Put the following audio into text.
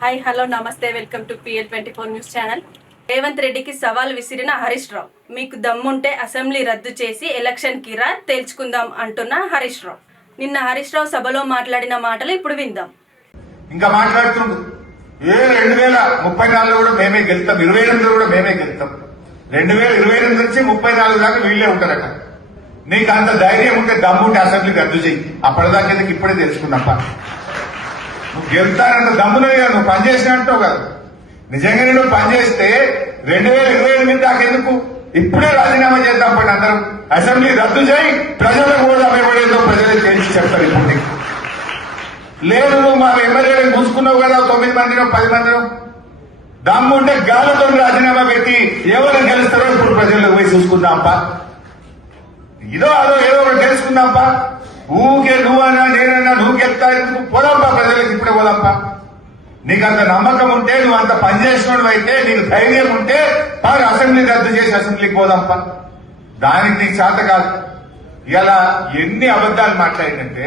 Hi hello నమస్తే welcome to PL24 news channel. Revanth రెడ్డికి సవాల్ విసిరిన హరీష్ రావు. మీకు దమ్ముంటే అసెంబ్లీ రద్దు చేసి ఎలక్షన్ కి రా తేల్చుకుందాం అంటున్న హరీష్ రావు. నిన్న హరీష్ రావు సభలో మాట్లాడిన మాటలు ఇప్పుడు విందాం. ఇంకా మాట్లాడుతుండు 2034 కూడా మేమే గెలుస్తాం, 28 కూడా మేమే గెలుస్తాం. 2028 నుంచి 34 దాకా వీళ్ళే ఉంటారట. నీకు అంత ధైర్యం ఉంటే దమ్ముంటే అసెంబ్లీ రద్దు చెయ్యి. అప్పటిదాకా ఎందుకు ఇప్పుడే తెలుసుకున్నప్ప నువ్వు గెలుతానంత దమ్మునే కదా, నువ్వు పనిచేసినట్టు కదా. నిజంగానే నువ్వు పనిచేస్తే 2028 దాకెందుకు ఇప్పుడే రాజీనామా చేద్దాం. పడి అందరం అసెంబ్లీ రద్దు చేయి, ప్రజలకు కూడా ఎవడేదో ప్రజలే తెలిసి చెప్తారు. ఇప్పుడు నీకు లేదు, నువ్వు మా ఎమ్మెల్యేలను చూసుకున్నావు కదా, 9 మందినో 10 మందినో. దమ్ముంటే గాలితో రాజీనామా పెట్టి ఎవరు గెలుస్తారో ఇప్పుడు ప్రజలకు పోయి చూసుకుందాంపా. ఏదో ఒకటి తెలుసుకుందాంపా. ఊకే నువ్వన్నా నేనన్నా నువ్వు గెలుతా, పోదాంపా ప్రజలకు ఇప్పుడే పోదాంపా. నీకు అంత నమ్మకం ఉంటే, నువ్వు అంత పనిచేసినోడు అయితే, నీకు ధైర్యం ఉంటే పారు అసెంబ్లీ రద్దు చేసి అసెంబ్లీకి పోదాంపా. దానికి నీకు చేత కాదు. ఇలా ఎన్ని అబద్దాలు మాట్లాడిందంటే